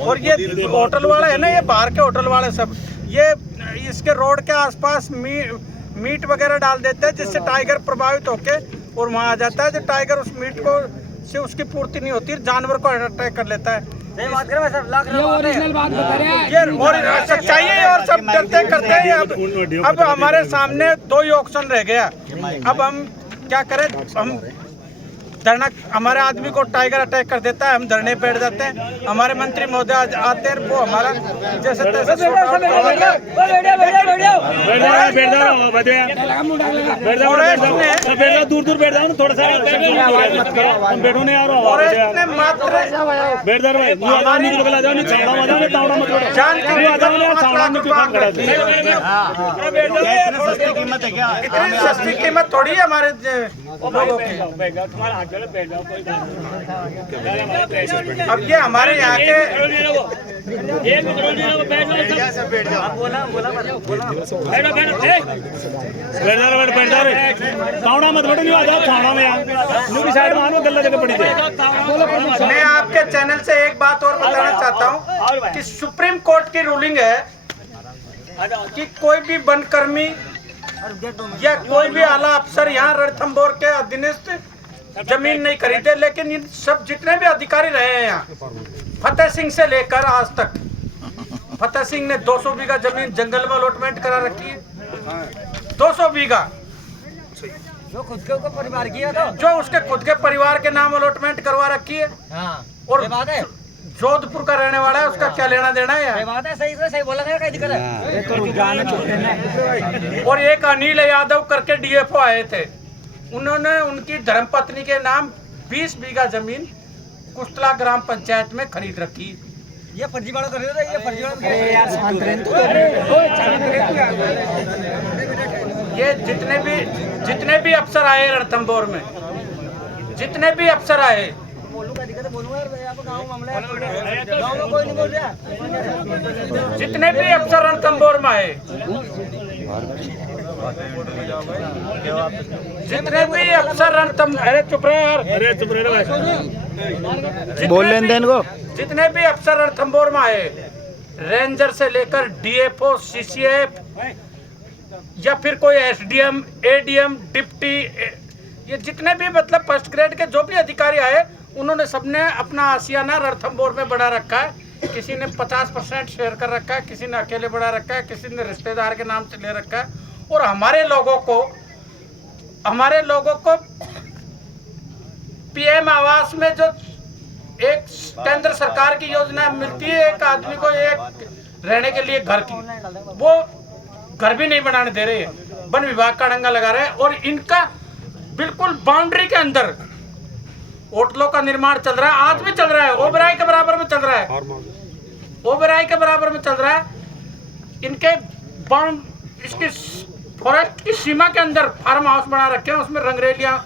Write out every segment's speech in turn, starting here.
और ये होटल वाले है ना, ये बाहर के होटल वाले सब ये इसके रोड के आसपास मीट वगैरह डाल देते हैं, जिससे टाइगर प्रभावित होके और वहाँ आ जाता है। जो टाइगर उस मीट को से उसकी पूर्ति नहीं होती, जानवर को अटैक कर लेता है। ये ओरिजिनल बात बता रहे हैं, ये सच्चाई है। और सब डरते करते हैं। अब हमारे सामने 2 ही ऑप्शन रह गया। अब हम क्या करें? हम धरना, हमारे आदमी को टाइगर अटैक कर देता है, हम धरने बैठ जाते हैं। हमारे मंत्री महोदय आते हैं, वो हमारा जैसे तैसे दूर दूर बैठ जाओ, थोड़ा सा बैठो नहीं इतनी सस्ती कीमत थोड़ी है हमारे लोगों की। अब ये हमारे यहाँ के मैं आपके चैनल से एक बात और बताना चाहता हूँ कि सुप्रीम कोर्ट की रूलिंग है कि कोई भी वनकर्मी या कोई भी आला अफसर यहाँ रणथंभौर के अधीनस्थ जमीन नहीं खरीदे। लेकिन इन सब जितने भी अधिकारी रहे हैं यहाँ, फतेह सिंह से लेकर आज तक, फतेह सिंह ने 200 बीघा जमीन जंगल में अलॉटमेंट करा रखी है। 200 बीघा जो खुद के परिवार की है, जो उसके खुद के परिवार के नाम अलॉटमेंट करवा रखी है। और जोधपुर का रहने वाला है, उसका क्या लेना देना है? सही बोला है, कहीं दिक्कत है। और एक अनिल यादव करके DFO आए थे, उन्होंने उनकी धर्मपत्नी के नाम 20 बीघा जमीन कुस्तला ग्राम पंचायत में खरीद रखी। ये फर्जीवाड़ा कर रहे थे, ये फर्जीवाड़ा। ये जितने भी अफसर आए रणथंभौर में, जितने भी अफसर आए, जितने भी अफसर रणथंभौर में आए, जितने भी अफसर अरे चुप रहे यार, बोल लेन देन को। जितने भी अफसर रणथंभौर में आए, रेंजर से लेकर DFO, CCF या फिर कोई SDM, ADM, डिप्टी, ये जितने भी मतलब फर्स्ट ग्रेड के जो भी अधिकारी आए, उन्होंने सबने अपना आशियाना रणथंभौर में बढ़ा रखा है। किसी ने 50% शेयर कर रखा है, किसी ने अकेले बढ़ा रखा है, किसी ने रिश्तेदार के नाम से ले रखा है। और हमारे लोगों को PM आवास में जो एक केंद्र सरकार की योजना मिलती है, एक आदमी को एक रहने के लिए घर की, वो घर भी नहीं बनाने दे रहे हैं। वन विभाग का डंगा लगा रहे हैं। और इनका बिल्कुल बाउंड्री के अंदर होटलों का निर्माण चल रहा है, आज भी चल रहा है, ओबराई के बराबर में चल रहा है, ओबराई के बराबर में चल रहा है। इनके इसकी फॉरेस्ट की सीमा के अंदर फार्म हाउस बना रखे हैं, उसमें रंगरेलियां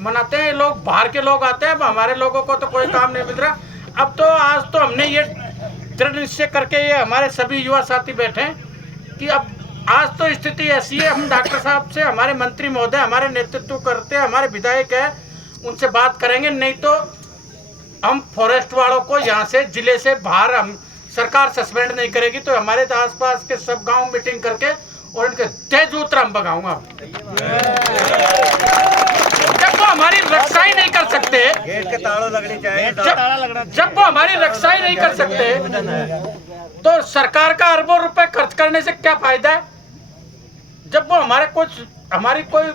मनाते हैं लोग, बाहर के लोग आते हैं। अब हमारे लोगों को तो कोई काम नहीं मिल रहा। अब तो आज तो हमने ये दृढ़ निश्चय करके ये हमारे सभी युवा साथी बैठे हैं कि अब आज तो स्थिति ऐसी है, हम डॉक्टर साहब से, हमारे मंत्री महोदय हमारे नेतृत्व करते हैं, हमारे विधायक है, उनसे बात करेंगे। नहीं तो हम फॉरेस्ट वालों को यहाँ से जिले से बाहर हम सरकार सस्पेंड नहीं करेगी तो हमारे आसपास के सब गांव मीटिंग करके और इनके तेज उतर हम भगाऊंगा। जब वो हमारी रक्षा ही नहीं कर सकते, गेट के ताला लगनी चाहिए, जब वो हमारी रक्षा ही नहीं कर सकते तो सरकार का अरबों रुपए खर्च करने से क्या फायदा है? जब वो हमारी कोई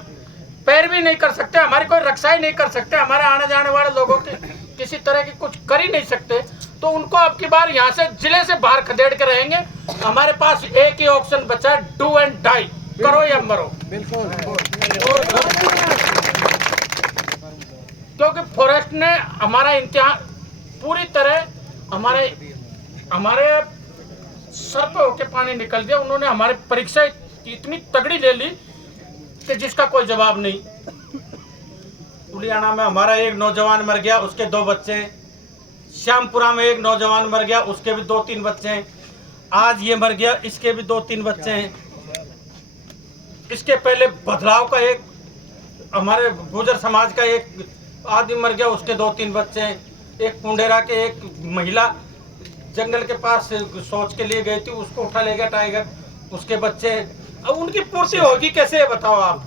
पैरवी नहीं कर सकते, हमारी कोई रक्षा ही नहीं कर सकते, हमारे आने जाने वाले लोगों की किसी तरह की कुछ कर ही नहीं सकते, तो उनको अब की बार यहाँ से जिले से बाहर खदेड़ के रहेंगे। हमारे पास एक ही ऑप्शन बचा है, डू एंड डाई, करो या मरो। क्योंकि फॉरेस्ट ने हमारा इम्तिहान पूरी तरह हमारे सर पे होके पानी निकल दिया। उन्होंने हमारी परीक्षा इतनी तगड़ी ले ली कि जिसका कोई जवाब नहीं। उलियाना में हमारा एक नौजवान मर गया, उसके 2 बच्चे हैं। श्यामपुरा में एक नौजवान मर गया, उसके भी 2-3 बच्चे हैं। आज ये मर गया, इसके भी 2-3 बच्चे हैं। इसके पहले बदलाव का एक हमारे गुर्जर समाज का एक आदमी मर गया, उसके 2-3 बच्चे हैं। एक पुंडेरा के एक महिला जंगल के पास शौच के लिए गई थी, उसको उठा ले गया टाइगर, उसके बच्चे। अब उनकी पूर्ति होगी कैसे, बताओ आप।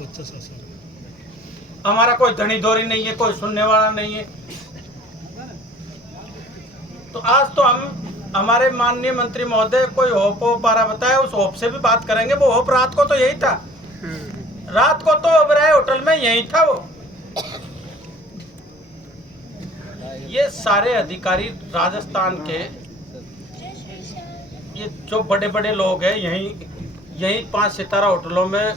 हमारा कोई धनी धोरी नहीं है, कोई सुनने वाला नहीं है। तो आज तो हम हमारे माननीय मंत्री महोदय कोई होप बारा बताया, उस होप से भी बात करेंगे। वो होप रात को तो यही था, रात को तो ओबराय होटल में यही था वो। ये सारे अधिकारी राजस्थान के, ये जो बड़े बड़े लोग हैं, यही 5 सितारा होटलों में,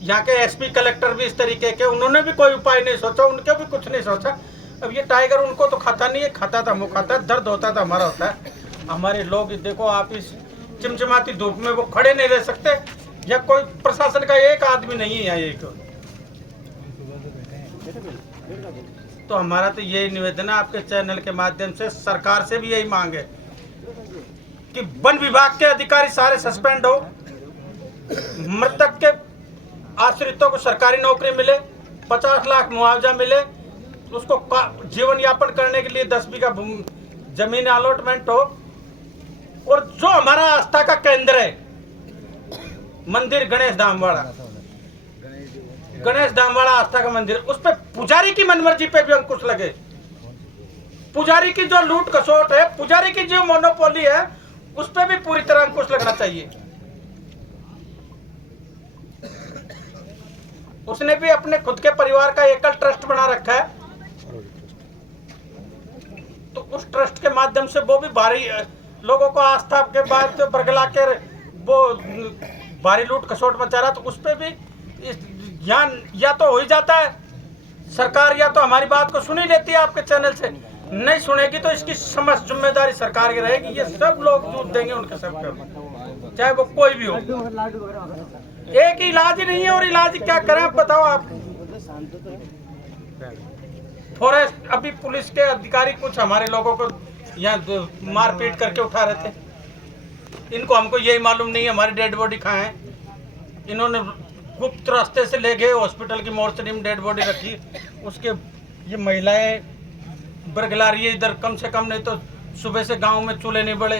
यहाँ के एसपी कलेक्टर भी इस तरीके के, उन्होंने भी कोई उपाय नहीं सोचा, उनके भी कुछ नहीं सोचा। अब ये टाइगर उनको तो खाता नहीं है, खाता था वो खाता है, दर्द होता था हमारा होता है। हमारे लोग देखो आप, इस चिमचिमाती धूप में वो खड़े नहीं रह सकते, या कोई प्रशासन का एक आदमी नहीं है एक। तो हमारा तो यही निवेदन है आपके चैनल के माध्यम से, सरकार से भी यही मांग है कि वन विभाग के अधिकारी सारे सस्पेंड हो, मृतक के आश्रितों को सरकारी नौकरी मिले, 50 लाख मुआवजा मिले, उसको जीवन यापन करने के लिए 10 बीघा जमीन अलॉटमेंट हो। और जो हमारा आस्था का केंद्र है मंदिर गणेश धामवाड़ा आस्था का मंदिर, उस पे पुजारी की मनमर्जी पे भी अंकुश लगे। पुजारी की जो लूट खसोट है, पुजारी की जो मोनोपोली है, उस पे भी पूरी तरह अंकुश लगना चाहिए। उसने भी अपने खुद के परिवार का एकल ट्रस्ट बना रखा है, तो उस ट्रस्ट के माध्यम से वो भी भारी लोगों को आस्था के बाद बरगला के वो भारी लूट खसोट मचा रहा। तो उस पर भी या तो हो ही जाता है, सरकार या तो हमारी बात को सुन ही लेती है, आपके चैनल से नहीं सुनेगी तो इसकी समस्त जिम्मेदारी सरकार की रहेगी। ये सब लोग दूध देंगे उनके सब पे, चाहे वो कोई भी हो। एक ही इलाज ही नहीं है, और इलाज क्या करें आप बताओ आप। फॉरेस्ट अभी पुलिस के अधिकारी कुछ हमारे लोगों को यहाँ मारपीट करके उठा रहे थे, इनको हमको यही मालूम नहीं है हमारी डेड बॉडी कहाँ है। इन्होंने गुप्त रास्ते से ले गए, हॉस्पिटल की मोर्चरी में डेड बॉडी रखी, उसके ये महिलाएं बरगला रही है इधर, कम से कम नहीं तो सुबह से गांव में चूल्हे नहीं बड़े,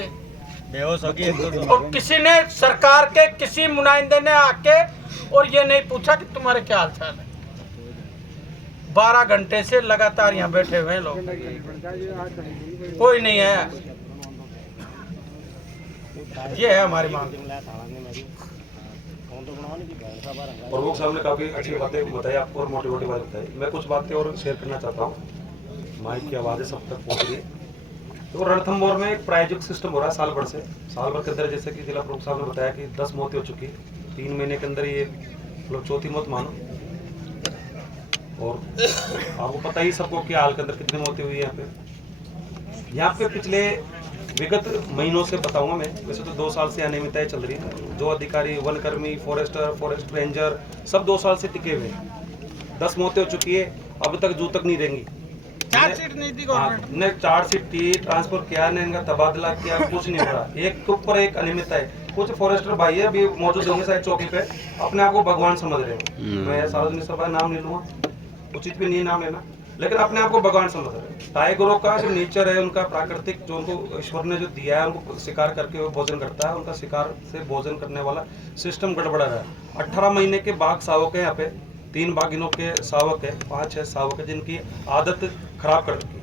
बेहोश हो गई। और किसी ने, सरकार के किसी नुमाइंदे ने आके और ये नहीं पूछा कि तुम्हारे क्या हाल चाल है। 12 घंटे से लगातार यहाँ बैठे हुए हैं लोग, कोई नहीं है। ये है हमारी मांग। प्रमुख साहब ने काफी अच्छी बातें बताई आपको और मोटी मोटी बात बताई। मैं कुछ बातें और शेयर करना चाहता हूँ, माइक की आवाज़ें सब तक पहुँच रही है। तो रणथंभौर में एक प्रायोजिक सिस्टम हो रहा है साल भर के अंदर, जैसे कि जिला प्रमुख साहब ने बताया कि 10 मौतें हो चुकी, 3 महीने के अंदर ये मतलब चौथी मौत मानो। और आपको पता ही सबको कि हाल के अंदर कितनी मौतें हुई है यहाँ पे पिछले विगत महीनों से बताऊंगा मैं। वैसे तो 2 साल से अनियमितताएं चल रही है, जो अधिकारी, वनकर्मी, फॉरेस्टर, फॉरेस्ट रेंजर सब 2 साल से टिके हुए। 10 मौतें हो चुकी है, अब तक जू तक नहीं देंगी। चार्जशीट नहीं दी गवर्नमेंट ने, चार्जशीट दी, ट्रांसफर किया, ने इनका तबादला किया, कुछ नहीं हो रहा। एक के ऊपर एक अनियमितता है। कुछ फॉरेस्टर भाई है अभी मौजूद होंगे शायद चौकी पे, अपने आप को भगवान समझ रहे हैं। मैं सार्वजनिक सभा नाम नहीं लूंगा, उचित भी नहीं नाम लेना, लेकिन अपने आप को भगवान समझ रहे हैं। टाइगरों का जो नेचर है, उनका प्राकृतिक जो उनको ईश्वर ने जो दिया है, उनको शिकार करके वो भोजन करता है। उनका शिकार से भोजन करने वाला सिस्टम गड़बड़ा रहा है। 18 महीने के बाघ शावक है यहाँ पे, 3 बाघिनों के शावक है, 5-6 शावक है जिनकी आदत खराब कर चुकी।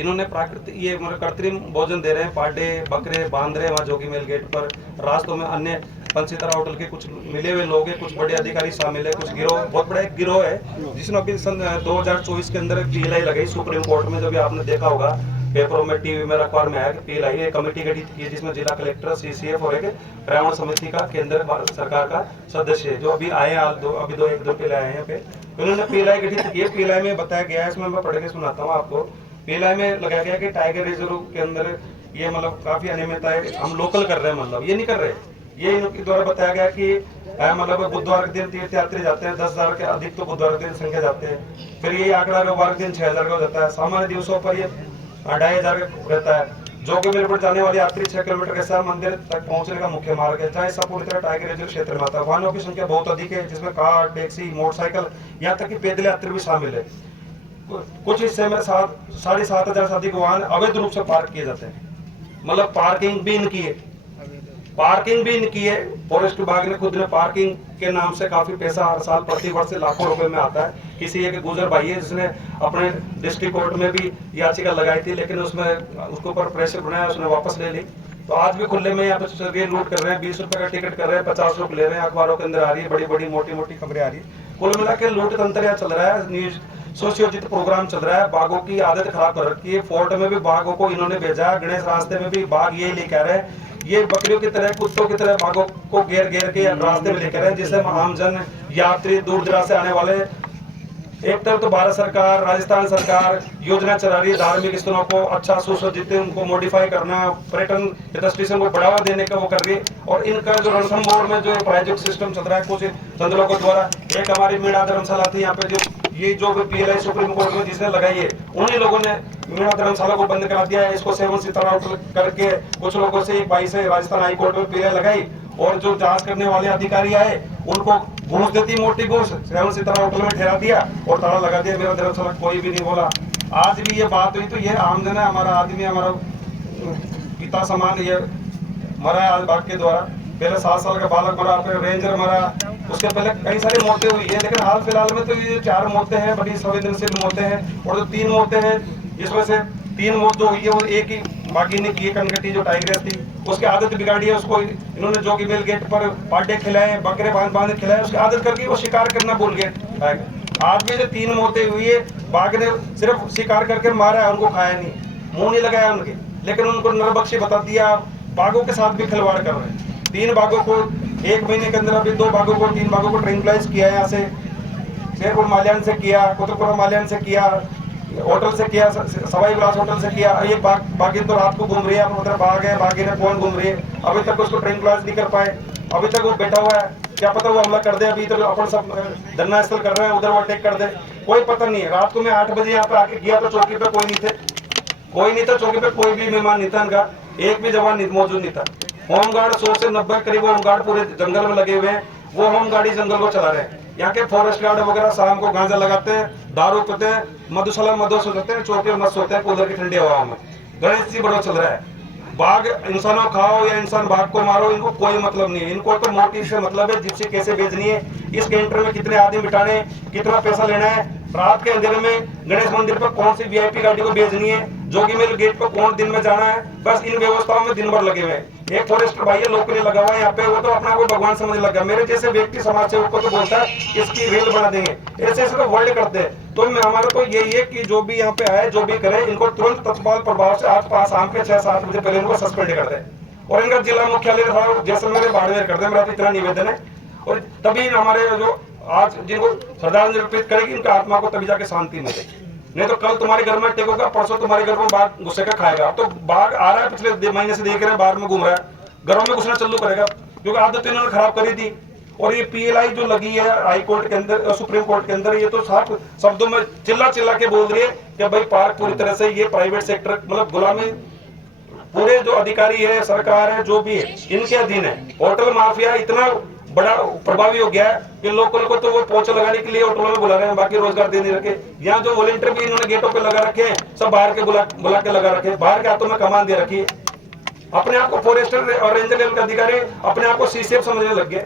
इन्होंने प्राकृतिक ये मतलब कृत्रिम भोजन दे रहे हैं, पाडे बकरे बांध रहे हैं वहाँ जोगी मेल गेट पर। रास्तों में अन्य 5 सितारा होटल के कुछ मिले हुए लोग हैं, कुछ बड़े अधिकारी शामिल है, कुछ गिरोह, बहुत बड़ा एक गिरोह है जिसने अभी सन 2024 के अंदर पीएलआई लगाई सुप्रीम कोर्ट में। जब आपने देखा होगा पेपरों में, टीवी में, अखबार में आया कि पीएलआई एक कमेटी गठित की जिसमें जिला कलेक्टर, सीसीएफ और एक पर्यावरण समिति का केंद्र सरकार का सदस्य है, जो अभी आए अभी 1 दिन पहले आए हैं यहाँ पे। उन्होंने पीएलआई गठित की। पीएलआई में बताया गया है, इसमें मैं पढ़ के सुनाता हूँ आपको। पीएलआई में लगाया गया कि टाइगर रिजर्व के अंदर ये मतलब काफी अनियमितताएं हम लोकल कर रहे हैं, मतलब ये नहीं कर रहे। ये इनके द्वारा बताया गया कि मतलब बुधवार के दिन तीर्थयात्री जाते हैं, 10,000 के अधिक तो बुधवार के दिन संख्या जाते हैं। फिर ये आंकड़ा रविवार के दिन 6,000 का हो जाता है। सामान्य दिवसों पर ये 2,500 का रहता है। जोगी मेल पर जाने वाले यात्री 6 किलोमीटर के साथ मंदिर तक पहुंचने का मुख्य मार्ग है, जहाँ सब पूरी तरह टाइगर रिजर्व क्षेत्र में आता है। वाहनों की संख्या बहुत अधिक है, जिसमें कार, टैक्सी, मोटरसाइकिल, यहाँ तक कि पैदल यात्री भी शामिल है। कुछ हिस्से में 7,500 से अधिक वाहन अवैध रूप से पार्क किए जाते हैं। मतलब पार्किंग भी इनकी है। फॉरेस्ट विभाग ने खुद ने पार्किंग के नाम से काफी पैसा हर साल प्रति वर्ष से लाखों रुपए में आता है। किसी एक गुजर भाई है जिसने अपने डिस्ट्रिक्ट कोर्ट में भी याचिका लगाई थी, लेकिन उसमें उसके ऊपर प्रेशर बनाया, उसने वापस ले ली। तो आज भी खुले में यहाँ पे चल लूट कर रहे हैं, 20 रुपए का टिकट कर रहे हैं, 50 रुपए ले रहे हैं। अखबारों के अंदर आ रही है, बड़ी बड़ी मोटी मोटी खबरें आ रही है। कुल मिला के लूट तंत्र यहाँ चल रहा है, न्यूज सोशियोजित प्रोग्राम चल रहा है। बाघों की आदत खराब कर रखी है। फोर्ट में भी बाघों को इन्होंने भेजा, गणेश रास्ते में भी बाघ ये लेकर आ रहे हैं, ये बकरियों की तरह, कुत्तों की तरह बाघों को घेर घेर के रास्ते में लेकर आए, जिससे आमजन यात्री दूर दराज से आने वाले, एक तरफ तो भारत सरकार, राजस्थान सरकार योजना चला रही है धार्मिक स्थलों को अच्छा सुसज्जित, उनको मॉडिफाई करना, पर्यटन डेस्टिनेशन को बढ़ावा देने का वो कर रही है। और इनका जो रणथंभौर में जो प्रायोजित सिस्टम चल रहा है कुछ संत लोगों द्वारा, एक हमारी मीणा धर्मशाला थी यहाँ पे, जो ये जो PLI सुप्रीम कोर्ट में जिसने लगाई है, उन्हीं लोगों ने मीणा धर्मशाला को बंद करा दिया है। इसको 7 सितारा होटल करके कुछ लोगों से एक भाई से राजस्थान हाई कोर्ट में PLI लगाई, और जो जांच करने वाले अधिकारी आए उनको घूस देती, मोटी घूस 7 सितारा होटल में ठहरा दिया और ताला लगा दिया। मेरा धर्मशाला कोई भी नहीं बोला। आज भी ये बात हुई तो ये आमजन है, हमारा आदमी, हमारा पिता समान ये मरा है आज बाघ के द्वारा। पहले 7 साल का बालक मरा, फिर रेंजर मरा, उसके पहले कई सारी मौतें हुई है। लेकिन हाल फिलहाल में तो ये 4 मौतें हैं, बड़ी संवेदनशील मौतें हैं। और जो 3 मौतें हैं, इसमें से 3 मौत जो हुई है वो एक ही बागी ने की है, कनकटी जो टाइग्रेस थी, उसकी आदत बिगाड़ी है। उसको इन्होंने जोगीमेल गेट पर पाड्डे खिलाए, बकरे बांध खिलाए, उसकी आदत करके वो शिकार करना भूल गए। आज भी जो 3 मौतें हुई है, बाघ ने सिर्फ शिकार करके मारा है, उनको खाया नहीं, मुंह नहीं लगाया उनके, लेकिन उनको नरबख्शी बता दिया। बाघों के साथ भी खिलवाड़ कर रहे हैं। 3 बाघों को 1 महीने के अंदर, अभी 2 बाघों को 3 बाघों को ट्रैंक्विलाइज किया है। यहाँ से शेरपुर माल्यान से किया, कुतुबपुरा माल्यान से किया, होटल से किया, सवाई विलास होटल से किया। एक बाघिन तो रात को घूम रही है, मतलब बाघ है, बाघिन है, कौन घूम रही है, अभी तक उसको ट्रैंक्विलाइज नहीं कर पाए। अभी तक वो बैठा हुआ है, क्या पता वो हमला कर दे। अभी तो अपन सब धरना स्थल कर रहे हैं, उधर वो अटैक कर दे, कोई पता नहीं है। रात को मैं 8 बजे यहाँ पे आके गया तो चौकी पे कोई नहीं था, चौकी पे कोई भी मेहमान नहीं था इनका, एक भी जवान मौजूद नहीं था। होमगार्ड 100 से 90 करीब होमगार्ड पूरे जंगल में लगे हुए हैं, वो होमगार्ड ही जंगल को चला रहे हैं। यहाँ के फॉरेस्ट गार्ड वगैरह शाम को गांजा लगाते हैं, दारू पीते हैं, मधुशाला मधुस होते हैं, चौकी में मस्त होते हैं कूलर की ठंडी हवा में। गणेश जी बड़ा चल रहा है। बाघ इंसानों खाओ या इंसान बाघ को मारो, इनको कोई मतलब नहीं है। इनको तो मोटिव से मतलब है, जिप्सी कैसे बेचनी है, इस कैंटर में कितने आदमी बिठाने, कितना पैसा लेना है, रात के अंधेरे में गणेश मंदिर पर कौन सी VIP गाड़ी को भेजनी है, जोगीमेल गेट पर कौन दिन में जाना है, बस इन व्यवस्थाओं में दिन भर लगे हुए हैं। एक फॉरेस्टर भाई है, लोकली लगा हुआ है यहाँ पे, वो तो अपना को भगवान समझने लगा। मेरे जैसे व्यक्ति समाज सेवक को तो बोलता है इसकी रेल बना देंगे, ऐसे तो वर्ल्ड करते हैं। तो हमारा तो यही है कि जो भी यहाँ पे आए, जो भी करे, इनको तुरंत तत्काल प्रभाव से आज शाम के 6-7 बजे पहले इनको सस्पेंड कर दे, और इनका जिला मुख्यालय जैसलमेर बाड़मेर कर दे। मेरा तो इतना निवेदन है। और तभी हमारे जो आज जिनको श्रद्धांजलि अर्पित करेगी, उनका आत्मा को तभी जाके शांति मिलेगी। नहीं तो कल तुम्हारे घर में अटैक होगा, परसों तुम्हारे घर में बाघ गुस्से का खाएगा। तो बाघ आ रहा है, पिछले महीने से देख रहे हैं, बाहर में घूम रहा है, घरों में घुसना चालू करेगा, क्योंकि आदत इन्होंने खराब करी थी। और ये PLI जो लगी है हाई कोर्ट के अंदर, सुप्रीम कोर्ट के अंदर, ये तो साफ शब्दों में चिल्ला के बोल रही है कि भाई पार्क पूरी तरह से ये प्राइवेट सेक्टर, मतलब गुलामी, पूरे जो अधिकारी है, सरकार है, जो भी है, इनके अधीन है। होटल माफिया इतना बड़ा प्रभावी हो गया है कि लोगों को तो वो पोछा लगाने के लिए होटलों में बुला रहे हैं, बाकी रोजगार दे नहीं रखे। यहाँ जो वॉलंटियर भी इन्होंने गेटों पे लगा रखे हैं, सब बाहर के बुला के लगा रखे हैं, बाहर के हाथों में कमान दे रखी है। अपने आप को फॉरेस्टर और रेंजर लेवल के अधिकारी अपने आप को CCF समझने लग गए।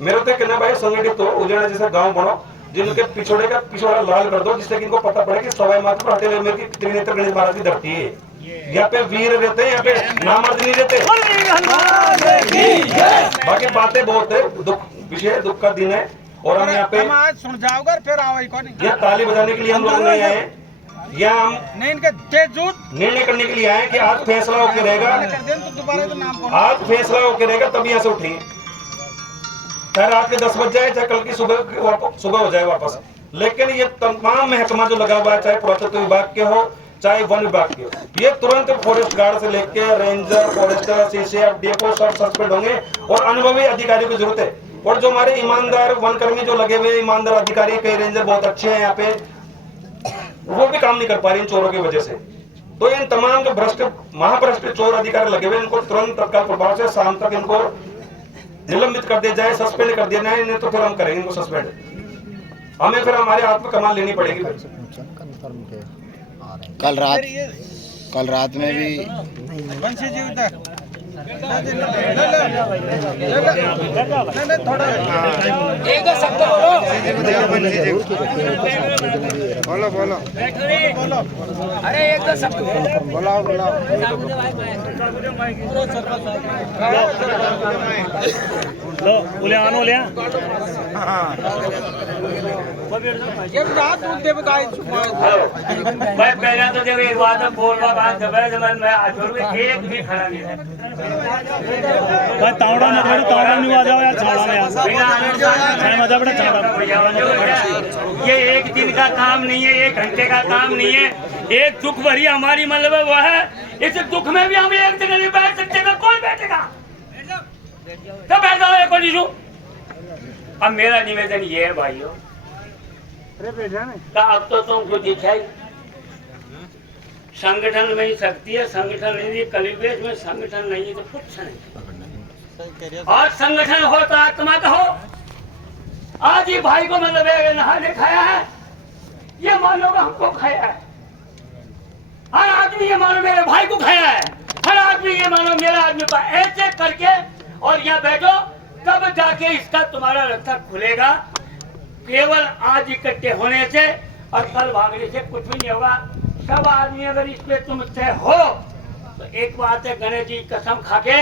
मेरा तो कहना भाई, संगठित हो, उजाड़ा जैसा गांव बनो, जिनके पिछोड़ा लाल कर दो, जिससे कि इनको पता पड़े कि सवाई माधोपुर हटेले की त्रिनेत्र गणेश महाराज की धरती है। यहाँ पे वीर रहते हैं, यहाँ पे नामर्द नहीं रहते। बाकी बातें बहुत है, दुख का दिन है। और हम यहाँ पे सुन जाओगे फिर आओ कौन, यह ताली बजाने के लिए हम लोग नहीं आए, या हम नहीं इनके तेजूत निर्णय करने के लिए आए कि आज फैसला होकर रहेगा, आज फैसला होकर रहेगा, तब यहाँ से उठेंगे। चाहे रात के 10 बज जाए, चाहे कल की सुबह हो जाए वापस। लेकिन ये तमाम महकमा जो लगा हुआ है, चाहे पुरातत्व विभाग के हो, चाहे वन विभाग के हो, ये तुरंत फॉरेस्ट गार्ड से लेके रेंजर, फॉरेस्टर, CCF, DFO सब सस्पेंड होंगे। और अनुभवी अधिकारियों की जरूरत है। और जो हमारे ईमानदार वनकर्मी जो लगे हुए ईमानदार अधिकारी, कई रेंजर बहुत अच्छे हैं यहाँ पे, वो भी काम नहीं कर पा रहे इन चोरों की वजह से। तो इन तमाम जो भ्रष्ट, महाभ्रष्ट चोर अधिकारी लगे हुए, इनको तुरंत तत्काल प्रभाव से शाम तक इनको निलंबित कर दिया जाए, सस्पेंड कर दिया जाए, नहीं तो फिर हम करेंगे इनको सस्पेंड। हमें फिर हमारे हाथ में कमान लेनी पड़ेगी। कल रात में भी बोलो अरे एक दो शब्द बोलो लो बोले आनो ले भाई पहले तो जब एक बात बोलवा बात जब मैं आज एक भी खड़ा नहीं है भाई तावड़ा मत करो, तावड़ा नहीं आ जाओ यार, छाड़ा में यार मजा बड़ा छाड़ा। ये एक दिन का काम नहीं है, एक घंटे का काम नहीं है, एक दुख भरी हमारी मतलब वो है। इस दुख में भी हम एक जगह नहीं बैठ सकते, तो कौन बैठेगा? तो बैठ जाओ एक इशू। अब मेरा निवेदन ये है भाइयों, तो अब तो तुमको दिखाई संगठन में ही शक्ति है, संगठन नहीं, कलियुग में संगठन नहीं है तो कुछ नहीं। और संगठन हो तो आत्मा का हो। आज ही भाई को मतलब नहाने खाया है, ये मान लो हमको खाया है। हर आदमी ये मानो मेरे भाई को खाया है, हर आदमी ये मानो मेरा आदमी को। ऐसे करके और यहाँ बैठो, तब जाके इसका तुम्हारा रास्ता खुलेगा। केवल आज इकट्ठे होने से और कल भागने से कुछ भी नहीं होगा। सब आदमी अगर इस पे तुम तय हो तो एक बात है, गणेश जी कसम खाके,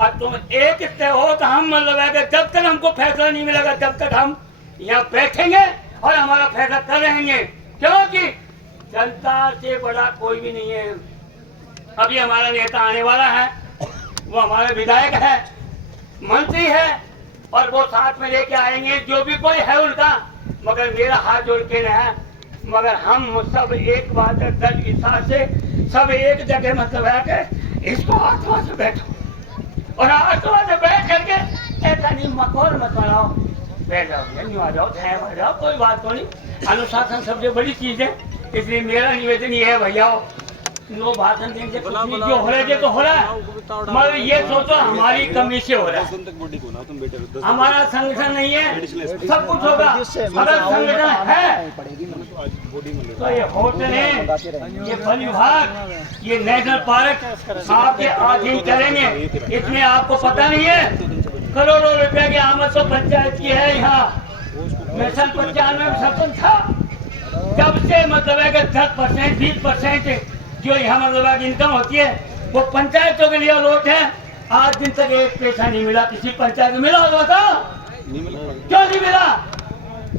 और तुम एक तय हो तो हम मतलब है कि जब तक हमको फैसला नहीं मिलेगा तब तक हम यहाँ बैठेंगे और हमारा फैसला कर रहेंगे, क्योंकि जनता से बड़ा कोई भी नहीं है। अभी हमारा नेता आने वाला है, वो हमारा विधायक है, मंत्री है, और वो साथ में लेके आएंगे जो भी कोई है उनका। मगर मेरा हाथ जोड़ के न है, मगर हम सब एक बात दल हिसाब से सब एक जगह मतलब है कि इसको आत्मा से बैठो और आत्मा से बैठ करके ऐसा नहीं मकोर मत बनाओ, बैठ जाओ, नहीं आ जाओ, आ जाओ, कोई बात तो नहीं। अनुशासन सबसे बड़ी चीज है, इसलिए मेरा निवेदन ये है भैया, नो भाषण देने से कुछ नहीं, जो हो रहा है तो हो रहा है, मगर ये सोचो हमारी कमी से हो रहा है। हमारा संगठन नहीं है, सब कुछ होगा। अगर संगठन है तो ये होटल है, ये वन विभाग, ये नेशनल पार्क आपके अधीन करेंगे। इसमें आपको पता नहीं है करोड़ों रुपए की आमद तो पंचायत की है। यहाँ मैं सन 95 में सरपंच था, जब से मतलब है कि 10% 20% जो यहाँ मतलब इनकम होती है वो पंचायतों के लिए लोट है। आज दिन तक एक पैसा नहीं मिला किसी पंचायत में। मिला होगा क्यों नहीं मिला?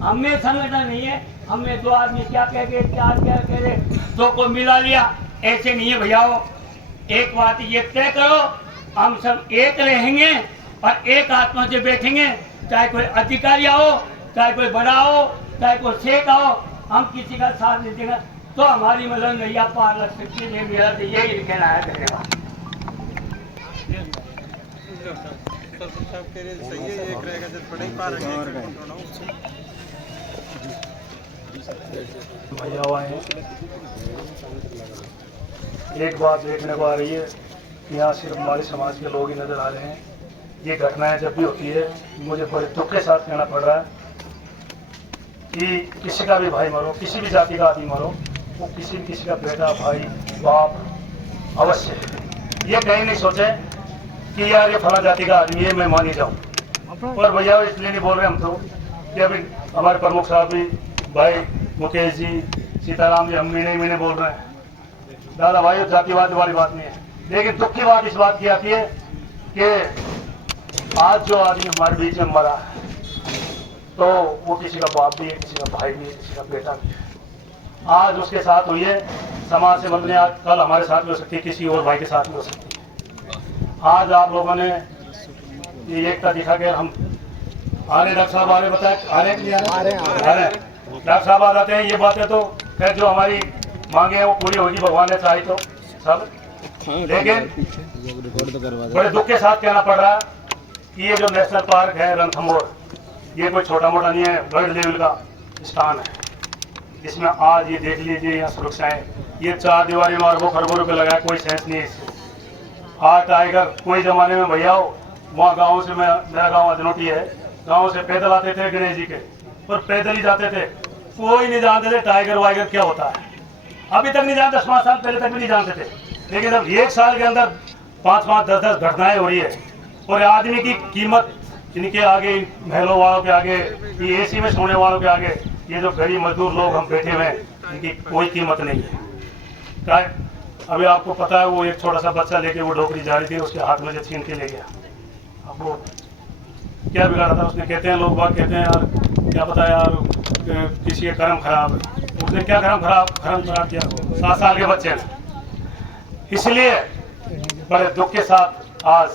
हमें संगठन नहीं है, हमें दो आदमी क्या कह के चार क्या कह रहे, दो को मिला लिया, ऐसे नहीं है भैया। एक बात ये तय करो, हम सब एक रहेंगे और एक आत्मा से बैठेंगे। चाहे कोई अधिकारी आओ, चाहे कोई बड़ा हो, चाहे कोई शेख आओ, हम किसी का साथ नहीं देगा तो हमारी मतलब नैया पार लग सकती है। मेरा तो यही कहना है। धन्यवाद। भैया आए एक बात देखने को आ रही है, यहाँ सिर्फ हमारे समाज के लोग ही नजर आ रहे हैं। ये घटनाएं जब भी होती है मुझे बड़े दुख के साथ कहना पड़ रहा है कि किसी का भी भाई मरो, किसी भी जाति का आदमी मरो, वो किसी का बेटा भाई बाप अवश्य ये कहीं नहीं सोचे कि यार ये फला जाति का आदमी है मैं मानी जाऊं। और भैया इसलिए नहीं बोल रहे हम तो कि अभी हमारे प्रमुख साहब भी भाई मुकेश जी, सीताराम जी, हम महीने बोल रहे हैं दादा भाई जातिवाद वाली बात नहीं है। लेकिन दुख की बात इस बात की आती है कि आज जो आदमी हमारे बीच में मरा है तो वो किसी का बाप भी है, किसी का भाई भी है, किसी का बेटा भी है। आज उसके साथ हुई है, समाज से बंधने, आज कल हमारे साथ भी हो सकती है, किसी और भाई के साथ भी हो सकती है। आज आप लोगों ने ये एकता दिखा के हम आ रहे, डॉक्टर साहब आ रहे, बताए आ रहे नहीं आ रहे, डॉक्टर साहब आ जाते हैं। ये बातें तो खैर जो हमारी मांगे हैं वो पूरी होगी, भगवान ने चाही तो सब। लेकिन बड़े दुख के साथ कहना पड़ रहा है कि ये जो नेशनल पार्क है रणथंभौर, ये कोई छोटा मोटा नहीं है, वर्ल्ड लेवल का स्थान है। इसमें आज ये देख लीजिए यहाँ सुरक्षाएं, ये 4 दीवारी में अरबों खरबों रुपये लगाए, कोई सेंस नहीं है इससे। आज टाइगर कोई जमाने में भैया हो, वहाँ गाँव से, मेरा गाँव अजनोटी है, गाँव से पैदल आते थे गणेश जी के, पर पैदल ही जाते थे। कोई नहीं जानते थे टाइगर वाइगर क्या होता है, अभी तक नहीं जानते, 5 साल पहले तक भी नहीं जानते थे। लेकिन अब 1 साल के अंदर 5-5, 10-10 घटनाएं हो रही है और आदमी की कीमत इनके आगे, महलों वालों के आगे, ये एसी में सोने वालों के आगे, ये जो गरीब मजदूर लोग हम बैठे हुए हैं, इनकी कोई कीमत नहीं है। क्या है? अभी आपको पता है वो एक छोटा सा बच्चा लेके वो डोकरी जा रही थी, उसके हाथ में जो छीन के ले गया। अब वो क्या बिगाड़ा था उसने? कहते हैं लोग बात कहते हैं यार क्या पता यार किसी के कर्म खराब है। उसने क्या कर्म खराब किया? 7 साल के बच्चे ने। इसलिए बड़े दुख के साथ आज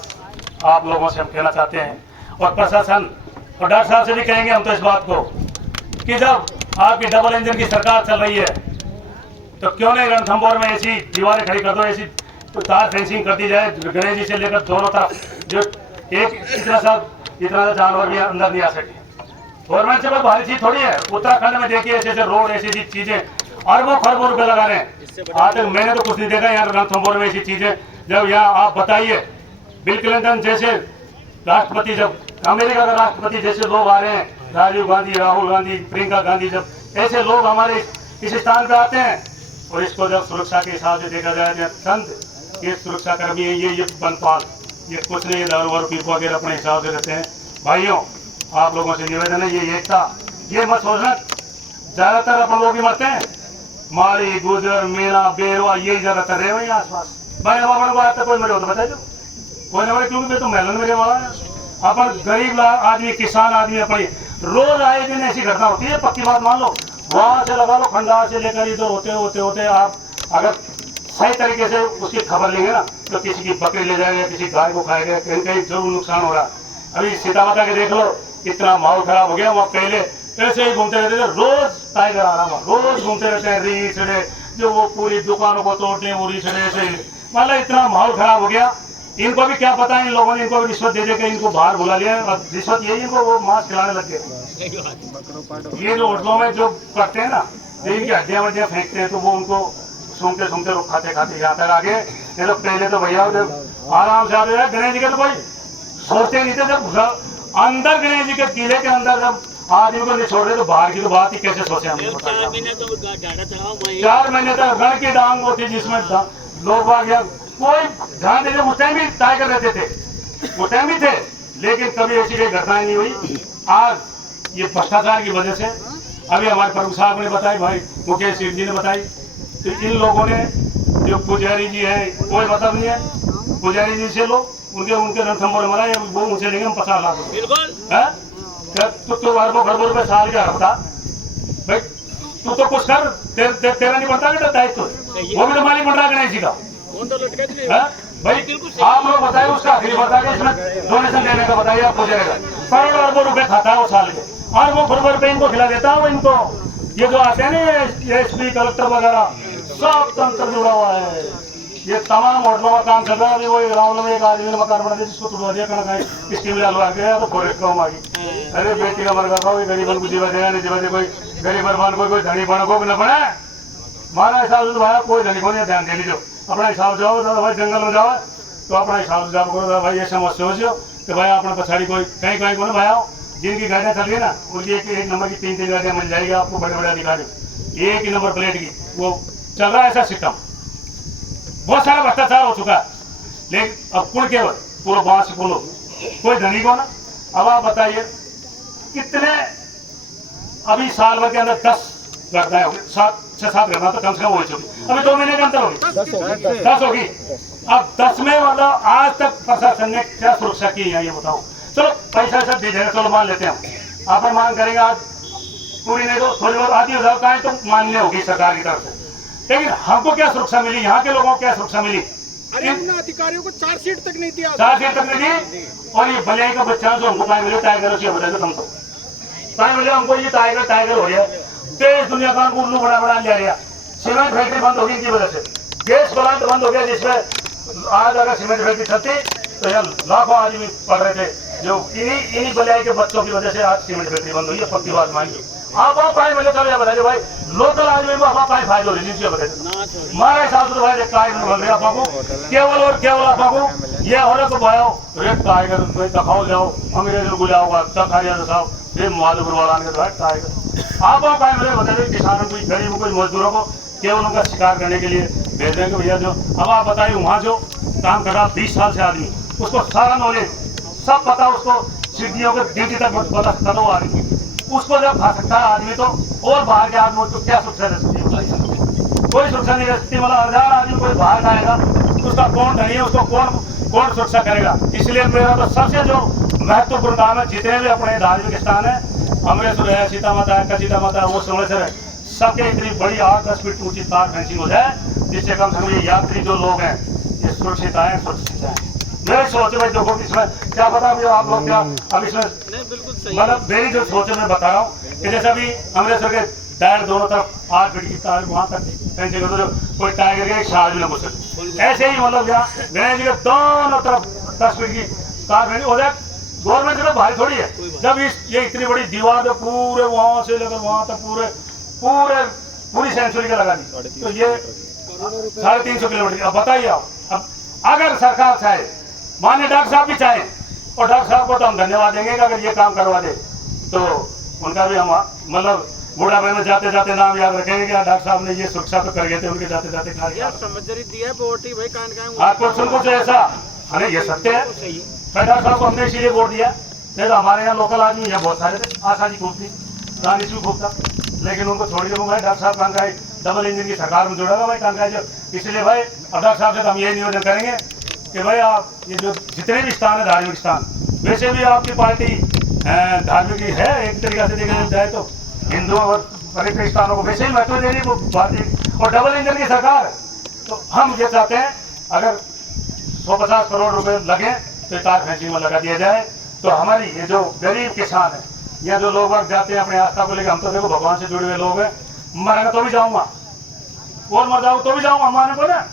आप लोगों से हम कहना चाहते हैं और प्रशासन और डॉक्टर साहब से भी कहेंगे हम तो इस बात को कि जब आपकी डबल इंजन की सरकार चल रही है तो क्यों नहीं रणथंभौर में ऐसी दीवारें खड़ी कर दो, ऐसी तो तार फेंसिंग कर दी जाए गणेश जी से लेकर दोनों तरफ, जो एक इतना सा जानवर भी अंदर नहीं आ सके। गवर्नमेंट से कोई भारी चीज थोड़ी है। उत्तराखंड में देखिए ऐसे रोड, ऐसी चीजें अरबों खरबों रुपए लगा रहे हैं। आज तक मैंने तो कुछ नहीं देखा यहाँ रणथंभौर में ऐसी चीजें। जब यहाँ आप बताइए बिल क्लिंटन जैसे राष्ट्रपति, जब अमेरिका का राष्ट्रपति जैसे लोग आ रहे हैं, राजीव गांधी, राहुल गांधी, प्रियंका गांधी, जब ऐसे लोग हमारे इस स्थान पे आते हैं और इसको जब सुरक्षा के हिसाब से देखा जाए तो चंद ये सुरक्षा कर्मी है, ये बनपाल, ये कुछ नहीं, दारू वारू पी वगैरह अपने हिसाब से रहते हैं। भाइयों आप लोगों से निवेदन है, ये एकता, ये मत सोचना ज्यादातर अपन लोग ही मरते हैं, माली, गुजर, मीणा, बेरवा, यही ज्यादातर रहे वही आसपास। भाई अब कोई मरे हो तो बताइए, कोई ना मरे, क्योंकि मैं तो मेलन मेरे वाला है। अपन गरीब आदमी, किसान आदमी, अपनी रोज आए दिन ऐसी घटना होती है। पक्की बात मान लो, वहां से लगा लो खंडा से लेकर इधर होते आप अगर सही तरीके से उसकी खबर लेंगे ना तो किसी की बकरी ले जाएगा, किसी गाय को खाएगा, कहीं कहीं जरूर नुकसान हो रहा है। अभी सीतामाता के देख लो, इतना माहौल खराब हो गया। वहाँ पहले ऐसे ही घूमते रहते थे, रोज टाइगर आ रहा, रोज घूमते रहते हैं, रीछड़े जो वो पूरी दुकानों को तोड़ते हैं, वो रीछड़े ऐसे, मतलब इतना माहौल खराब हो गया। इनको भी क्या पता है, इन लोगों ने इनको भी रिश्वत दे देकर इनको बाहर बुला लिया और रिश्वत यही इनको वो मांस खिलाने लग गए। ये जो होटलों में जो करते हैं ना, इनकी हड्डियां वड्डियां फेंकते हैं तो वो उनको सूंघते सूंघते लोग खाते खाते यहाँ तक आगे। ये लोग पहले तो भैया जब आराम से आते थे, गणेश जी के तो कोई सोचते नहीं थे। जब अंदर गणेश जी के किले के अंदर जब आदमी को नहीं छोड़ रहे तो बाहर की तो बात ही कैसे सोचे हम। 4 महीने तक रण की डांग वो थी जिसमें लोग आ गया, कोई ध्यान देते। उस टाइम भी टाइगर रहते थे, वो टाइम भी थे, लेकिन कभी ऐसी कोई घटनाएं नहीं हुई। आज ये भ्रष्टाचार की वजह से, अभी हमारे प्रभु साहब ने बताई, भाई मुकेश सिंह जी ने बताई, तो इन लोगों ने जो पुजारी जी है, कोई मतलब नहीं है, पुजारी जी से लोग उनके रणथंभौर मरा, वो उनसे लेंगे हम 50 लाख तो अरबों खरबों रुपए साल के हरता। भाई तू तो कुछ कर, तेरा नहीं बनता बेटा दायित्व, वो भी तो मालिक बन रहा गणेश जी का। भाई आप लोग बताइए उसका आखिरी बता के इसमें डोनेशन देने का बताइए, आप पुजारी का करोड़ों अरबों रुपए खाता है वो साल के, अरबों खरबों रुपए इनको खिला देता है वो। इनको ये जो आते हैं ना एसपी कलेक्टर वगैरह, सब तंत्र जुड़ा हुआ है। ये तमाम होटलों का काम चल रहा है। अभी वो रावण में एक आदमी ने मकान बना दिया, जिसको तोड़वा दिया, कहीं स्कीम लगा गया तो फॉरेस्ट का मांगी। अरे बेटी का मर गया, गरीबन को जीवा देगा नहीं जीवा दे, कोई गरीब अरमान कोई धनी बनो को न बने, हमारा हिसाब से भाई कोई धनी को नहीं, ध्यान दे लीजिए अपना हिसाब जाओ भाई, जंगल में जाओ तो अपना हिसाब से जाओ करो भाई। ये समस्या हो कि भाई अपना पछाड़ी कोई कहीं कहीं को ना भाई आओ, जिनकी गाड़ियाँ चल रही है ना उनकी एक नंबर की 3-3 गाड़ियाँ मिल जाएगी आपको, बड़े बड़े अधिकारी, एक ही नंबर प्लेट की वो चल रहा है ऐसा सिस्टम। बहुत सारा भ्रष्टाचार हो चुका है, लेकिन अब कुल केवल पूरा बांस बोलो कोई धनी को ना। अब आप बताइए कितने अभी साल भर के अंदर 10 घटनाएं होगी, 6-7 घटना तो कम से कम हो चुकी। अभी 2 महीने के अंदर होगी 10 होगी। अब 10 में मतलब आज तक प्रशासन ने क्या सुरक्षा की है ये बताओ। चलो पैसा सब दे देगा, चलो मान लेते हैं, आप मांग करेंगे आज पूरी नहीं तो थोड़ी बहुत आधी हो जाओ का तो मान्य होगी सरकार की तरफ से, लेकिन हमको क्या सुरक्षा मिली, यहाँ के लोगों को क्या सुरक्षा मिली? अरे हमने अधिकारियों को चार्जशीट तक नहीं दिया, चार्जशीट तक नहीं दी। और ये भले का बच्चा जो हमको पाए मिले टाइगर उसकी वजह से तुमको पाए मिले, हमको ये टाइगर हो रहा है। देश दुनिया का उल्लू बड़ा ले रहा। सीमेंट फैक्ट्री बंद होगी इनकी वजह से, गैस प्लांट बंद हो गया, जिसमें आज अगर सीमेंट फैक्ट्री चलती तो यहाँ लाखों आदमी पढ़ रहे थे, जो इन्हीं बलियाई के बच्चों की वजह से आज सीमेंट फैक्ट्री बंद हुई है। पक्की बात मानिए आप पाए मिले, चलो बताइए भाई लोकल आदमी को आप फायदा हो रही है हमारे हिसाब से तो भाई टाइगर बोल रहे आपको केवल और केवल आपको ये औरत को भायो रेड टाइगर में दिखाओ जाओ अंग्रेज को जाओगा तखारिया साहब ये माधुपुर वाला ने टाइगर आप मेरे बताइए किसानों को गरीबों को मजदूरों को केवल उनका शिकार करने के लिए भेज देंगे भैया। जो अब आप बताइए वहाँ जो काम कर रहा 20 साल से आदमी उसको सारा नॉलेज सब पता, उसको सीढ़ियों के ड्यूटी तक पता करो आदमी उसको जब खा सकता है आदमी तो और बाहर के आदमी को क्या सुरक्षा दे सकती है? कोई सुरक्षा नहीं दे सकती। मतलब 1000 आदमी कोई बाहर जाएगा उसका कौन धनी है, उसको कौन सुरक्षा करेगा? इसलिए मेरा तो सबसे जो महत्वपूर्ण काम है जितने भी अपने धार्मिक स्थान है अमरेश्वर है, सीता माता है, सीता माता है, वो सोमेश्वर है, सबके इतनी बड़ी 8-10 फीट ऊंची तार फेंसिंग हो जाए जिससे कम से कम ये यात्री जो लोग हैं ये सुरक्षित आए सुरक्षित आए। मेरी सोच है देखो इसमें क्या पता अभी आप लोग क्या अब इसमें मतलब मेरी जो सोच है मैं बता रहा हूँ कि जैसे अभी अमृतसर के टायर दोनों तरफ 8 फीट की तार वहाँ तक फेंसिंग हो तो कोई टाइगर के शार भी न घुस सके। ऐसे ही मतलब यहाँ गणेश जी के दोनों तरफ 10 फीट की तार फेंसिंग हो जाए। गवर्नमेंट से भारी थोड़ी है जब ये इतनी बड़ी दीवार पे पूरे वहाँ से लेकर वहाँ तक पूरी सेंचुरी का लगा दी तो ये 350 किलोमीटर। अब बताइए आप अब अगर सरकार चाहे माननीय डॉक्टर साहब भी चाहे और डॉक्टर साहब को तो हम धन्यवाद देंगे कि अगर ये काम करवा दे तो उनका भी हम मतलब बुढ़ापे में जाते जाते नाम याद रखेंगे कि डॉक्टर साहब ने ये सुरक्षा तो कर गए थे उनके जाते जाते कुछ ऐसा अरे ये सत्य है। डॉक्टर साहब को हमने इसीलिए वोट दिया नहीं तो हमारे यहाँ लोकल आदमी यहाँ बहुत सारे थे आशा जी खूब थी रानी जी खूब था लेकिन उनको छोड़ के भाई डॉक्टर साहब कांकाई डबल इंजन की सरकार में जुड़ा भाई कांकाई जो इसलिए भाई अब डॉक्टर साहब से तो हम यही निवेदन करेंगे कि भाई आप ये जो जितने भी स्थान है धार्मिक स्थान वैसे भी आपकी पार्टी धार्मिक है एक तरीका से देखा जाए तो हिंदुओं और पवित्र स्थानों को वैसे ही महत्व देनी वो पार्टी और डबल इंजन की सरकार। तो हम ये चाहते हैं अगर 150 करोड़ रुपए लगे तो तार फेंसिंग में लगा दिया जाए तो हमारी ये जो गरीब किसान है या जो लोग वक्त जाते हैं अपनी आस्था को लेकर हम तो देखो भगवान से जुड़े हुए लोग हैं मरेंगे तो भी जाऊंगा और मर जाऊँ तो भी जाऊंगा माने को ना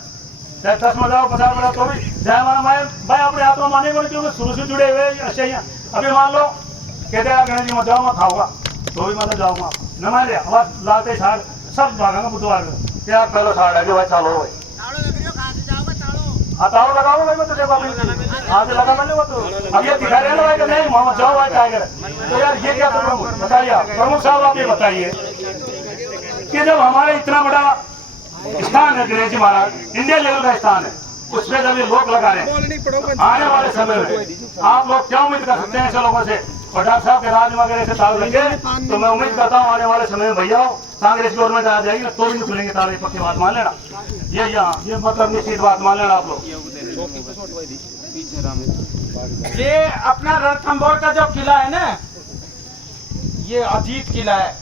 चाहे 10 मर जाओ 50 मर जाओ तो भी जाए माना भाई अपने आत्मा मानेगा क्योंकि शुरू से जुड़े हुए अच्छे ही अभी मान लो कहते यार गणेश जी मत जाओ मैं खाऊंगा तो भी मतलब जाऊंगा न मान लिया आवाज लाते साड़ सब भागेंगे बुधवार में यार पहले साड़ है भाई चालो भाई ताव लगाओ भाई मैं तो देखो हाथ लगा मैंने वो तो अब ये दिखा रहे हैं कि नहीं मोहम्मद जाओ भाई टाइगर तो यार ये क्या प्रमुख बताइए प्रमुख साहब आप ये बताइए कि जब हमारे इतना बड़ा स्थान है गणेश जी महाराज इंडिया लेवल का स्थान है उसमें जब ये लोग लगा रहे हैं आने वाले समय में आप लोग क्या उम्मीद कर सकते हैं ऐसे लोगों से और डॉक्टर साहब के राज वगैरह से ताले लगे तो मैं उम्मीद करता हूँ आने वाले समय में भैया कांग्रेस गवर्नमेंट आ जाएगी तो भी नहीं खुलेंगे ताले पक्की बात मान लेना ये मतलब निश्चित बात मान लेना आप लोग। ये अपना रणथंभौर का जो किला है ना ये अजीत किला है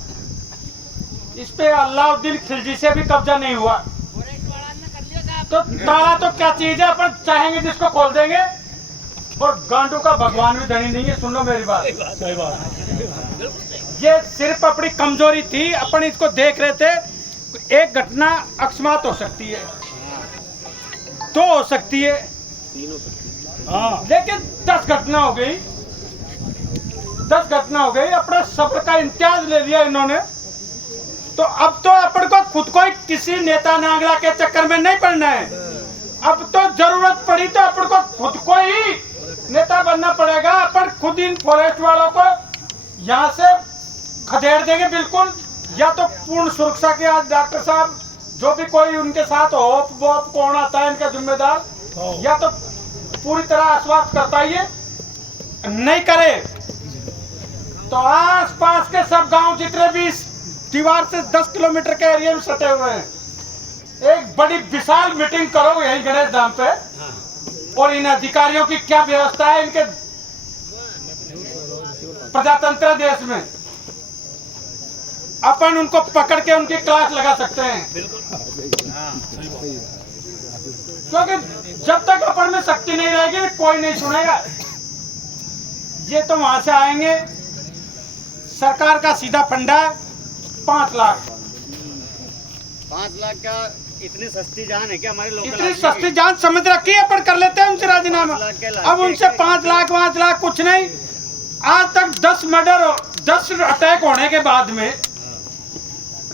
इस पे अलाउद्दीन खिलजी से भी कब्जा नहीं हुआ तो ताला तो क्या चीज है अपन चाहेंगे जिसको खोल देंगे और गांडू का भगवान भी धनी नहीं है। सुन लो मेरी बात सही बात ये सिर्फ अपनी कमजोरी थी अपन इसको देख रहे थे एक घटना अकस्मात हो सकती है तो हो सकती है लेकिन 10 घटना हो गई 10 घटना हो गई अपना सब्र का इम्तियाज ले लिया इन्होंने तो अब तो अपन को खुद को किसी नेता नांगला के चक्कर में नहीं पड़ना है। अब तो जरूरत पड़ी तो अपन को खुद को ही नेता बनना पड़ेगा। अपन खुद इन फॉरेस्ट वालों को यहाँ से खदेड़ देंगे बिल्कुल या तो पूर्ण सुरक्षा के आज डॉक्टर साहब जो भी कोई उनके साथ होप वोप कौन आता है इनका जिम्मेदार या तो पूरी तरह आश्वस्त करता ही नहीं करे तो आस पास के सब गांव जितने भी दीवार से 10 किलोमीटर के एरिया में सटे हुए हैं एक बड़ी विशाल मीटिंग करो यही गणेश धाम पे और इन अधिकारियों की क्या व्यवस्था है इनके प्रजातंत्र देश में अपन उनको पकड़ के उनकी क्लास लगा सकते हैं क्योंकि जब तक अपन में शक्ति नहीं रहेगी कोई नहीं सुनेगा। ये तो वहां से आएंगे सरकार का सीधा फंडा 5 लाख 5 लाख का इतनी सस्ती जान है क्या हमारे लोग इतनी सस्ती जान समझ रखी है अपन कर लेते हैं उनसे राजीनामा। अब उनसे 5 लाख कुछ नहीं आज तक 10 मर्डर 10 अटैक होने के बाद में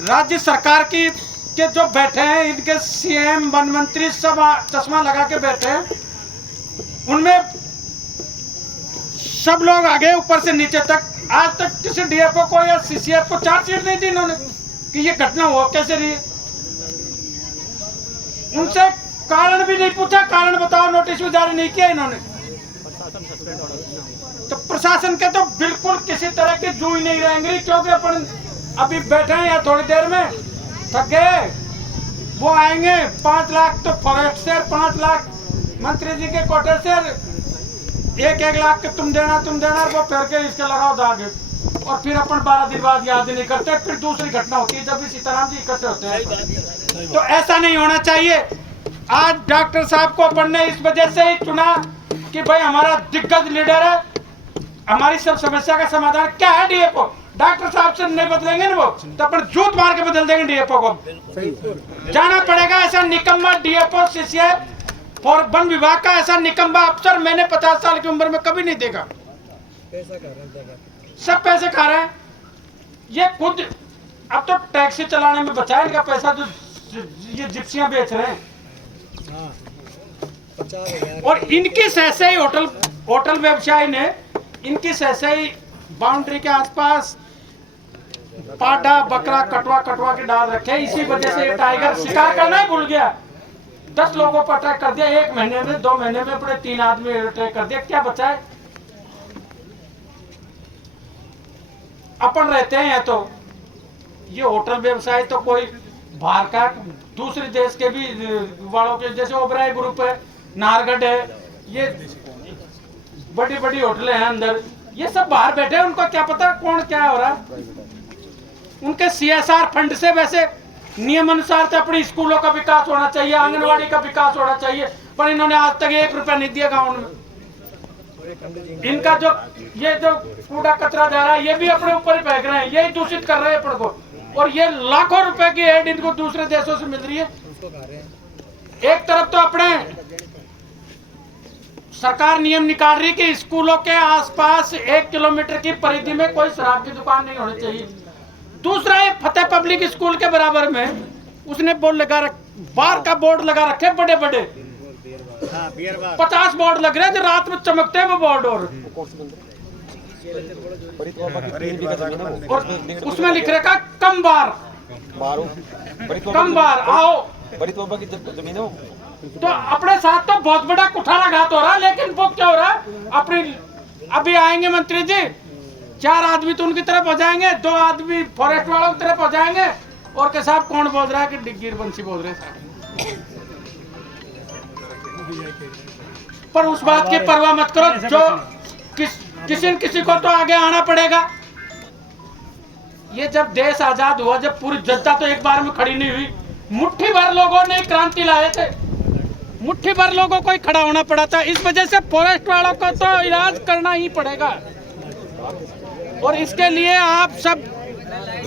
राज्य सरकार की के जो बैठे हैं, इनके सीएम वन मंत्री सब चश्मा लगा के बैठे हैं, उनमें सब लोग आगे ऊपर से नीचे तक आज तक किसी डीएफओ को या सीसीएफ को चार्जशीट नहीं दी इन्होंने कि ये घटना हुआ कैसे रही। उनसे कारण भी नहीं पूछा, कारण बताओ, नोटिस भी जारी नहीं किया इन्होंने। तो प्रशासन के तो बिल्कुल किसी तरह की जू ही नहीं रहेंगी, क्योंकि अपन अभी बैठे हैं यहाँ थोड़ी देर में थक गए, वो आएंगे 5 लाख तो फॉरेस्ट से, 5 लाख मंत्री जी के कोटे से, 1-1 लाख के तुम देना वो फिर के इसके लगाओ दागे, और फिर अपन 12 दिन बाद याद नहीं करते, फिर दूसरी घटना होती है जब भी सीताराम जी इकट्ठे होते हैं। तो ऐसा नहीं होना चाहिए। आज डॉक्टर साहब को अपन ने इस वजह से ही चुना कि भाई हमारा दिग्गज लीडर है, हमारी सब समस्या का समाधान क्या है। डीएफओ डॉक्टर साहब से नहीं बदलेंगे ना वो, तो अपन जूत मार के बदल देंगे डीएफओ को। जाना पड़ेगा ऐसा निकम्मा डीएफओ सीसीएफ और वन विभाग का ऐसा निकम्मा अफसर मैंने 50 साल की उम्र में कभी नहीं देखा। सब पैसे खा रहे हैं, ये खुद अब तो टैक्सी चलाने में बचा है इनका पैसा, जो ये जिप्सियां बेच रहे हैं। और इनकी सहसे ही होटल व्यवसाय ने इनकी सहसे ही बाउंड्री के आसपास पाडा बकरा कटवा के डाल रखे। इसी वजह से ये टाइगर शिकार करना ही भूल गया। 10 लोगों पर अटैक कर दिया 1 महीने में, 2 महीने में अपने 3 आदमी अटैक कर दिया। क्या बचा है? अपन रहते हैं या तो ये होटल व्यवसाय तो कोई बाहर का दूसरे देश के भी वालों के, जैसे ओबराय ग्रुप है, नाहरगढ़ है, ये बड़ी बड़ी होटलें हैं अंदर, ये सब बाहर बैठे हैं, उनको क्या पता कौन क्या हो रहा है। उनके सीएसआर फंड से वैसे नियम अनुसार तो अपनी स्कूलों का विकास होना चाहिए, आंगनवाड़ी का विकास होना चाहिए, पर इन्होंने आज तक 1 रुपया नहीं दिया गाँव में। इनका जो ये जो कूड़ा कचरा जा रहा है ये भी अपने ऊपर ही फेंक रहे हैं, यही दूषित कर रहे हैं अपन को, और ये लाखों रुपए की एड इनको दूसरे देशों से मिल रही है। एक तरफ तो अपने सरकार नियम निकाल रही कि स्कूलों के आसपास 1 किलोमीटर की परिधि में कोई शराब की दुकान नहीं होनी चाहिए। दूसरा ये फतेह पब्लिक स्कूल के बराबर में उसने बार का बोर्ड लगा रखे बड़े बड़े, 50 बोर्ड लग रहे हैं जो रात में चमकते हैं वो बोर्ड, और उसमें लिख रखा कम बार आओ। तो अपने साथ तो बहुत बड़ा कुठाराघात हो रहा है, लेकिन वो क्या हो रहा है, अपनी अभी आएंगे मंत्री जी, 4 आदमी तो उनकी तरफ हो जाएंगे, 2 आदमी फॉरेस्ट वालों की तरफ हो जाएंगे, और के साहब कौन बोल रहा है कि डिग्गीर बंसी बोल रहे हैं। पर उस बात की परवाह मत करो, जो किसी को तो आगे आना पड़ेगा। ये जब देश आजाद हुआ, जब पूरी जनता तो एक बार में खड़ी नहीं हुई, मुट्ठी भर लोगों ने क्रांति लाए थे, मुट्ठी भर लोगों को ही खड़ा होना पड़ा था। इस वजह से फॉरेस्ट वालों को तो इलाज करना ही पड़ेगा, और इसके लिए आप सब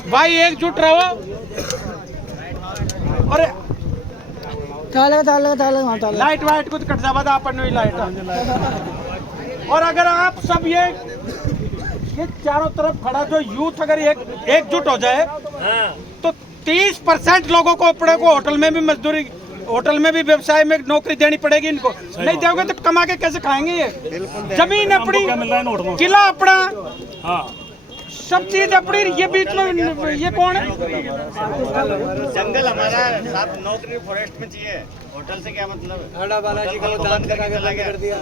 भाई एकजुट रहो। और लाइट वाइट कुछ कट जावा था अपन लाइट। और अगर आप सब ये चारों तरफ खड़ा जो यूथ अगर एकजुट हो जाए तो 30% लोगों को अपने को होटल में भी मजदूरी, होटल में भी व्यवसाय में नौकरी देनी पड़ेगी इनको। नहीं दोगे तो कमा के कैसे खाएंगे? ये जमीन अपनी, किला अपना, सब चीज अपनी, ये बीच में ये कौन है? जंगल हमारा, साहब नौकरी फॉरेस्ट में चाहिए, होटल से क्या मतलब? आडा बालाजी को दान कर दिया,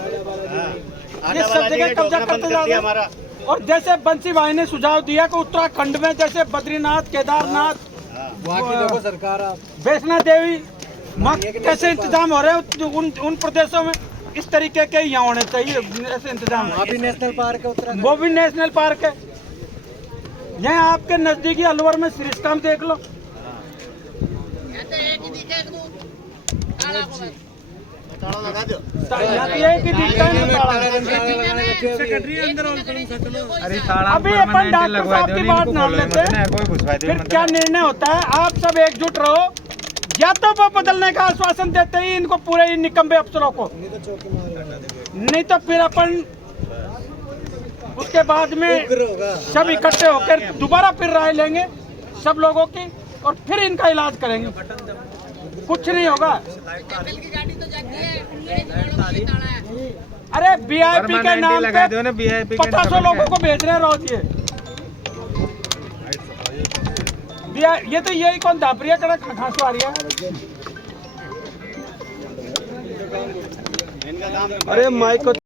ये सब जगह कब्जा करते जा रहे हैं। और जैसे बंसी भाई ने सुझाव दिया कि उत्तराखंड में जैसे बद्रीनाथ, केदारनाथ, वहाँ की देखो सरकार, वैष्णो देवी, कैसे इंतजाम हो रहे हैं उन प्रदेशों में, इस तरीके के यहाँ होने चाहिए ऐसे इंतजाम। वहाँ भी नेशनल पार्क है उत्तराखंड, वो भी नेशनल पार्क है। यहाँ आपके नजदीकी अलवर में सिरिस्काम देख लो, अभी अपन डॉक्टर साहब की बात मान लेते हैं, फिर क्या निर्णय होता है। आप सब एकजुट रहो, या तो वो बदलने का आश्वासन देते ही इनको पूरे निकम्बे अफसरों को, नहीं तो फिर अपन उसके बाद में सब इकट्ठे होकर दोबारा फिर राय लेंगे सब लोगों की, और फिर इनका इलाज करेंगे, कुछ नहीं होगा। अरे वीआईपी के नाम पे 500 लोगों को भेज रहे हैं रोज ये तो यही कौन दापरिया कड़ा खांसू आ रही है। इनका काम अरे माइक को